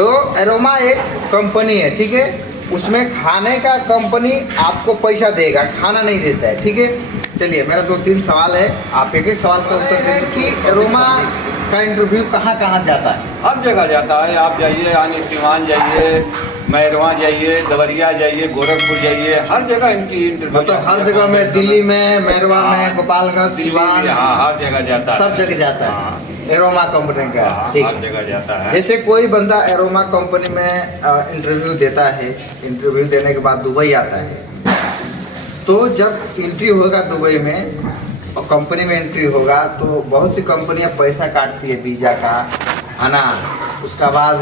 तो एरोमा एक कंपनी है, ठीक है। उसमें खाने का कंपनी आपको पैसा देगा, खाना नहीं देता है, ठीक है। चलिए, मेरा 2-3 सवाल है, आप एक एक सवाल का उत्तर देंगे कि एरोमा का इंटरव्यू कहाँ कहाँ जाता है? हर जगह जाता है। आप जाइए, यानी सिवान जाइए, मैरवा जाइए, देवरिया जाइए, गोरखपुर जाइए, हर जगह इनकी इंटरव्यू। मतलब हर जगह में, दिल्ली में, मैरवा में, गोपालगंज, सिवान, हाँ, हर जगह जाता है, सब जगह जाता है एरोमा कंपनी का, ठीक हर जगह जाता है। जैसे कोई बंदा एरोमा कंपनी में इंटरव्यू देता है, इंटरव्यू देने के बाद दुबई आता है, तो जब एंट्री होगा दुबई में और कंपनी में एंट्री होगा तो बहुत सी कंपनियां पैसा काटती है वीजा का, है ना। उसका बाद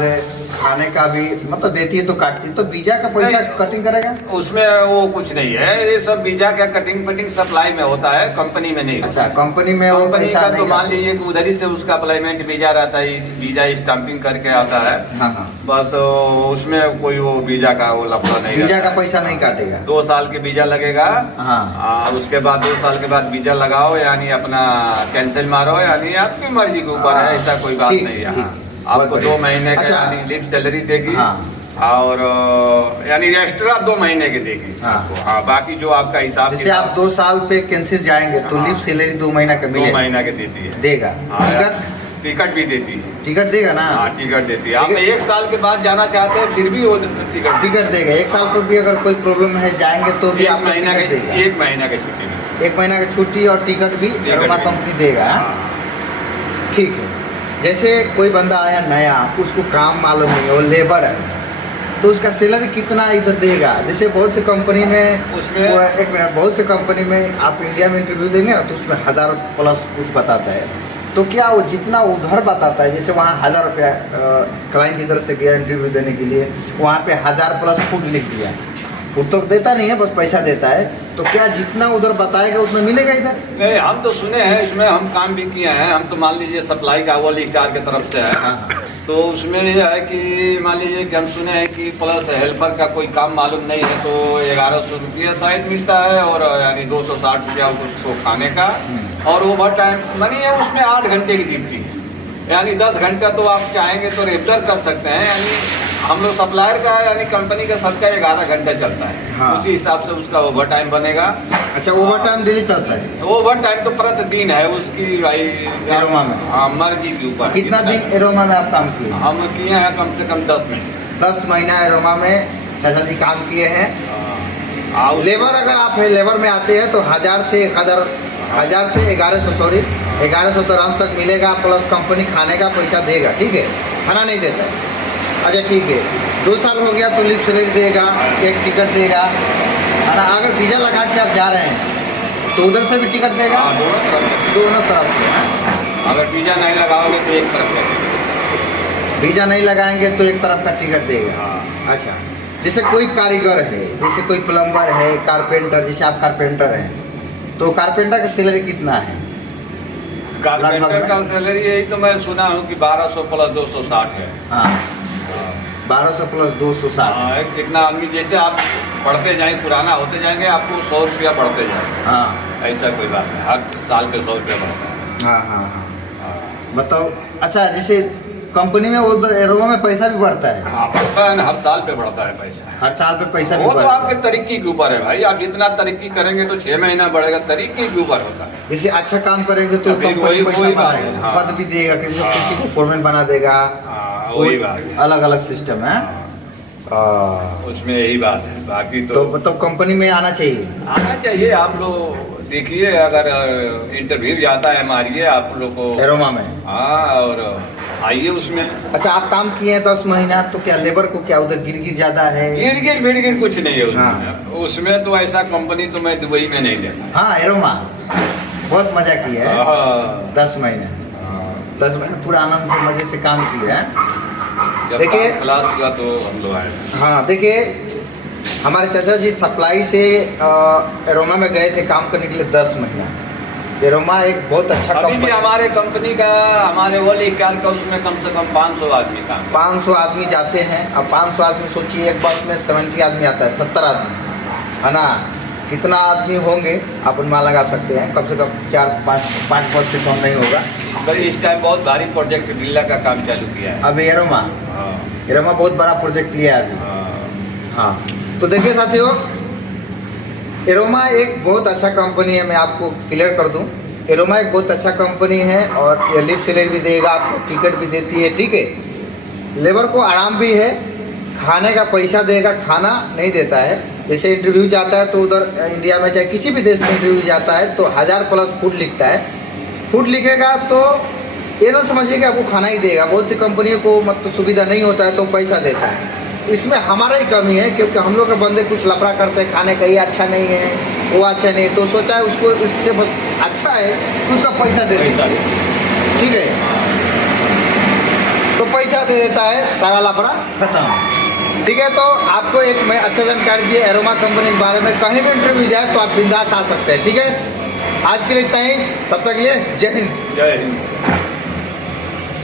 खाने का भी मतलब देती है तो काटती है, तो वीजा का पैसा कटिंग करेगा उसमें? वो कुछ नहीं है, ये सब वीजा का कटिंग पटिंग सप्लाई में होता है, कंपनी में नहीं। अच्छा, कंपनी में वो कंपनी पैसा का नहीं तो मान लीजिए कि उधर ही से उसका अप्लाईमेंट वीजा रहता है, वीजा स्टाम्पिंग करके आता है। हाँ हाँ, बस उसमें कोई वो वीजा का वो लफड़ा नहीं, वीजा का पैसा नहीं काटेगा। 2 साल के वीजा लगेगा। हाँ, उसके बाद 2 साल के बाद वीजा लगाओ, यानी अपना कैंसिल मारो, यानी आपकी मर्जी के ऊपर है, ऐसा कोई बात नहीं है। आपको 2 महीने का यानी लिप सैलरी देगी। और यानी एक्स्ट्रा 2 महीने की देगी आपको। हाँ, बाकी जो आपका हिसाब, जैसे आप 2 साल पे कैंसिल जाएंगे तो लिप सैलरी 2 महीना का मिलेगा, 2 महीना के देती है, देगा। टिकट भी देती है, टिकट देगा ना। हाँ, टिकट देती है। आप 1 साल के बाद जाना चाहते हैं फिर भी वो टिकट देगा। 1 साल पर भी अगर कोई प्रॉब्लम है जाएंगे तो भी आप 1 महीना की छुट्टी में, 1 महीना की छुट्टी और टिकट भी एरोमा कंपनी देगा। ठीक है। जैसे कोई बंदा आया नया, उसको काम मालूम नहीं, वो लेबर है, तो उसका सैलरी कितना इधर देगा? जैसे बहुत से कंपनी में उसमें एक मिनट, बहुत से कंपनी में आप इंडिया में इंटरव्यू देंगे ना तो उसमें 1000 प्लस कुछ बताता है, तो क्या वो जितना उधर बताता है, जैसे वहाँ 1000 रुपया क्लाइंट की तरफ से गया इंटरव्यू देने के लिए, वहाँ पे 1000 प्लस फूड लिख दिया, फूड तो देता नहीं है, बस पैसा देता है, तो क्या जितना उधर बताएगा उतना मिलेगा इधर? नहीं, हम तो सुने हैं, इसमें हम काम भी किए हैं। हम तो मान लीजिए सप्लाई का वो स्टार की तरफ से है, तो उसमें यह है कि मान लीजिए कि हम सुने हैं कि प्लस हेल्पर का कोई काम मालूम नहीं है तो 1100 रुपया शायद मिलता है, और यानी 260 रुपया उसको खाने का, और ओवर टाइम मनी है उसमें 8 घंटे की ड्यूटी है, यानी 10 घंटा तो आप चाहेंगे तो रेगुलर कर सकते हैं। यानी हम लोग सप्लायर का यानी कंपनी का सबका 11 घंटा चलता है। हाँ। उसी हिसाब से उसका ओवर टाइम बनेगा। अच्छा, ओवर टाइम डेली चलता है? ओवर टाइम तो प्रतिदिन है उसकी भाई, एरोमा में। हाँ, मर्जी के ऊपर। कितना दिन एरोमा में आप काम किए? हम किए हैं कम से कम 10 महीने। 10 महीना एरोमा में चाचा जी काम किए हैं। लेबर अगर आप लेबर में आते हैं तो 1000 से 1100 सॉरी 1100 दरहम तक मिलेगा, प्लस कंपनी खाने का पैसा देगा, ठीक है, खाना नहीं देता है। अच्छा ठीक है, 2 साल हो गया तो लिप सैलरी देगा, एक टिकट देगा, है ना। अगर वीज़ा लगा के आप जा रहे हैं तो उधर से भी टिकट देगा, दोनों तरफ से। अगर वीज़ा नहीं लगाओगे तो एक तरफ का, वीज़ा नहीं लगाएंगे तो एक तरफ का टिकट देगा। अच्छा, जैसे कोई कारीगर है, जैसे कोई प्लम्बर है, कारपेंटर, जैसे आप कारपेंटर हैं, तो कारपेंटर का सैलरी कितना है? कारपेंटर का सैलरी यही तो मैं सुना हूँ कि 1200 प्लस 260 है। हाँ, 1200 प्लस 260। कितना आदमी जैसे आप बढ़ते जाएंगे, पुराना होते जाएंगे, आपको 100 रुपया बढ़ते जाएंगे। हाँ, ऐसा कोई बात नहीं, हर साल पे 100 रुपया बढ़ता है। हाँ हाँ हाँ, बताओ। अच्छा, जैसे कंपनी में उधर एरोमा में पैसा भी बढ़ता है? हाँ, बढ़ता है, हर साल पे बढ़ता है पैसा। हर साल पे पैसा भी वो तो बढ़ता है? आपके तरीके के ऊपर है भाई, आप जितना तरक्की करेंगे तो 6 महीना बढ़ेगा, तरीके के ऊपर होता है। जैसे अच्छा काम करेंगे तो कंपनी पैसा बढ़ाएगा, पद भी देगा, किसी को फोरमैन बना देगा, वही बात, अलग अलग सिस्टम है। उसमें यही बात है। बाकी तो मतलब कंपनी में आना चाहिए। आप लोग देखिए, अगर इंटरव्यू जाता है मारिए आप लोग को एरोमा में। हाँ, और आइए उसमें। अच्छा, आप काम किए हैं 10 महीना, तो क्या लेबर को क्या उधर गिर ज्यादा है? गिर कुछ नहीं है उसमें। हाँ। उसमें तो ऐसा कंपनी तो मैं दुबई में नहीं देखा। हाँ, एरोमा बहुत मजा किया है। 10 महीने 10 महीने पूरा आनंद से मजे से काम किया है। देखिए, क्लास हुआ तो हम लोग आए। हाँ, देखिए, हमारे चाचा जी सप्लाई से एरोमा में गए थे काम करने के लिए 10 महीना। एरोमा एक बहुत अच्छा कंपनी, हमारे कंपनी का, हमारे वाले कार का उसमें कम से कम 500 आदमी काम, 500 आदमी जाते हैं। अब 500 आदमी सोचिए, एक बस में 70 आदमी आता है, 70 आदमी, है ना। कितना आदमी होंगे आप अनुमान लगा सकते हैं, कम से कम 4-5 बस से कम नहीं होगा। इस टाइम बहुत भारी प्रोजेक्ट बिरला का काम चालू किया है। अब एरोमा एरोमा बहुत बड़ा प्रोजेक्ट लिया है अभी। हाँ, तो देखिए साथियों, एरोमा एक बहुत अच्छा कंपनी है। मैं आपको क्लियर कर दूं, एरोमा एक बहुत अच्छा कंपनी है और ये लिफ्ट सैलरी भी देगा आपको, टिकट भी देती है, ठीक है। लेबर को आराम भी है, खाने का पैसा देगा, खाना नहीं देता है। जैसे इंटरव्यू जाता है तो उधर इंडिया में चाहे किसी भी देश में इंटरव्यू जाता है तो 1000+ फूड लिखता है। फूड लिखेगा तो ये ना समझिए कि आपको खाना ही देगा। बहुत सी कंपनियों को मतलब सुविधा नहीं होता है तो पैसा देता है। इसमें हमारा ही कमी है, क्योंकि हम लोग के बंदे कुछ लफड़ा करते हैं, खाने का ये अच्छा नहीं है, वो अच्छा नहीं है, तो सोचा है उसको इससे अच्छा है तो उसका पैसा दे देता है, ठीक है। तो पैसा दे देता है, सारा लफड़ा खत्म, ठीक है। तो आपको एक मैं अच्छा जानकारी दिया एरोमा कंपनी के बारे में। कहीं भी इंटरव्यू जाए तो आप बिंदास आ सकते हैं, ठीक है। आज के लिए इतना ही, तब तक ये जय हिंद। जय हिंद।